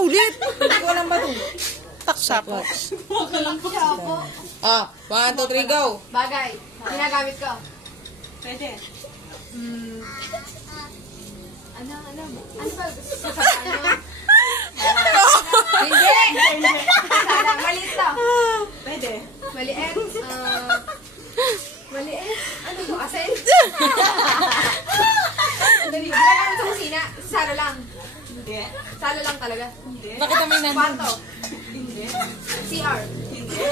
ulit. Hindi ko alam ba ito? Taksako. Huwag ka lang po. Ah, 1, 2, 3, go. Bagay. Ginagamit ko. Pwede. Ano ba? Hindi! Sana, maliit to. Pwede. Maliit. Maliit. Ano to? Asin? Dali. Ginagamit sa kusina. Salo lang. Hindi. Salo lang talaga. Hindi. Bakit naman nandun? Kwarto. Hindi. CR. Hindi.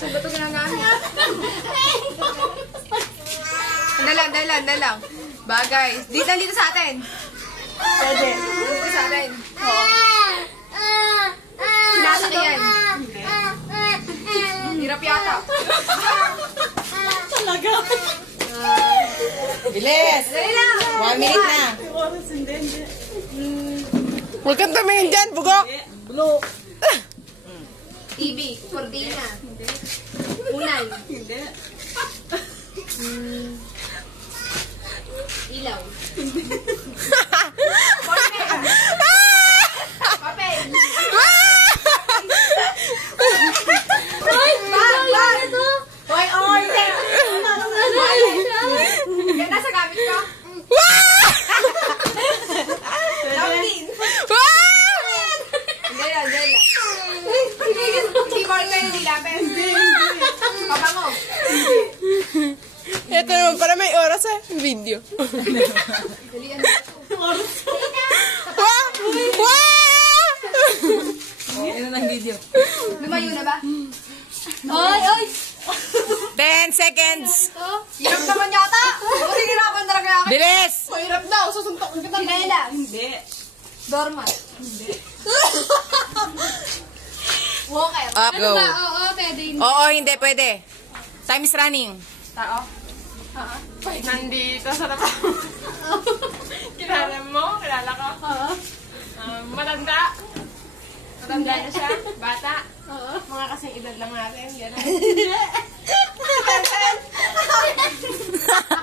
Saan ba ito ginagamit? Dali lang. Bagay. Dito sa atin. Pwede. Dito sa atin. Oo. Sinasakyan. Hindi. Hirap yata. Talaga. Bilis. Dali lang. 1 minute na. Yung oras, hindi. Huwag kang tumingin dyan, bugok. Hindi. Blue. TV. Cortina. Unan. Hindi. Ilaw. Papel. Bag. Hoy, yan nasa gamit ko. Fountain. Hindi lang. Hindi ball kayo nilapin. Pabango. Ito naman, para may oras video. Dalian mo. Wow! Wow! Ano ng video? Lumayo na ba? Oy! 10 seconds. Hirap naman yata. Kasi hirapan talaga ako. Bilis! Mahirap daw. Susuntok kita. Sinela. Hindi. Dormat. Hindi. Walker. Up, go. Oo, pwede. Oo, hindi, pwede. Time is running. Tao? Nandito sa trabaho. Kilala mo? Kilala ko? Oo. Matanda. Matanda na siya. Bata. Oo. Mga kasing edad lang natin. Gano'n.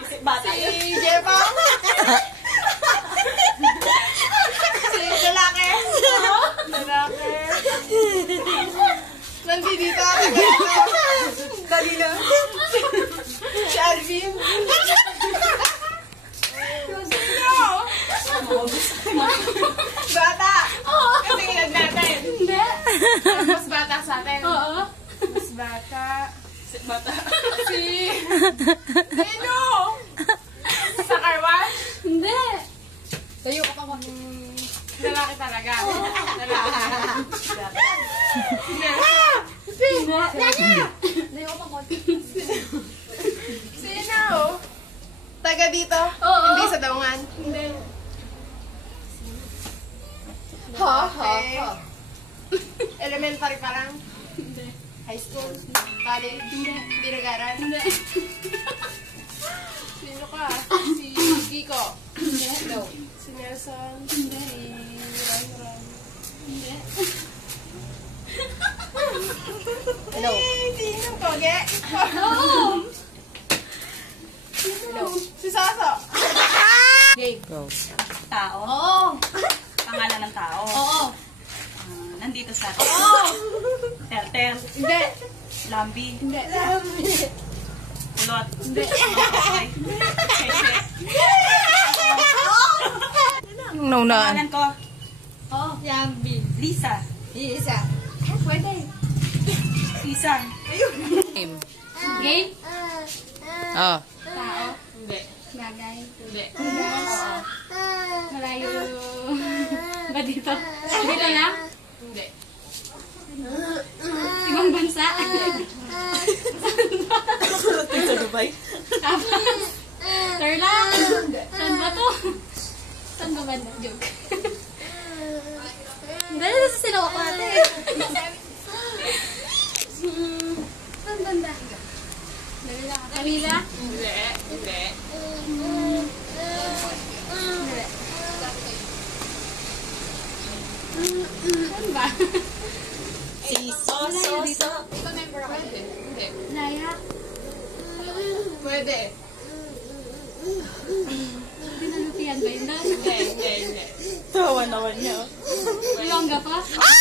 Isip bata yun. Si Jepa. Si lalaki. Lalaki. Nandito ako. Dali na. Si Alvin. Bata. Kasi edad natin. Hindi. Mas bata sa atin. Oo. Mas bata. Isip bata. Si... Sino? Sa car wash? Hindi. Tayo ka pa Lalaki talaga. Lalaki. Hindi. Tayo ka pa Sino? Taga dito? Oo. Hindi sa Daungan? Hindi. Okay. Elementary pa lang? Hindi. High school? College? Hindi. Hindi nag-aral? Hindi. Sino ka? Si Kiko? Hindi. No. Si Nelson? Hindi. Si Ron. Hindi. Hello? Sino? Poge? Oo. Hello? Si Saso? Go. Tao. Oo. Pangalan ng tao. Oo. Nandito sa Oo. Terter. Hindi. Lambi. Hindi. Kulot. Hindi. Okay. Cheche. No, na. Pangalan ko. Oo. Yambi. Lisa. Isa. Pwede. Lisa. Game. Game? Oh. Tao. Hindi. Bagay. Hindi. Malayo. Ba dito? Dito na? Hindi. Ibang bansa? Sa Dubai. Tapos? Tarla? Saan ba to? Saan ba banda? Joke. Dali na sa sila ako ate. Saan banda? Manila? Hindi. Hindi. Saan ba? So. Ito na yung pwede. Hindi. Laya? Pwede. Pinalutian ba yun? Hindi. Hindi. Hindi. Tawa naman niya. Wala. pa? Ah!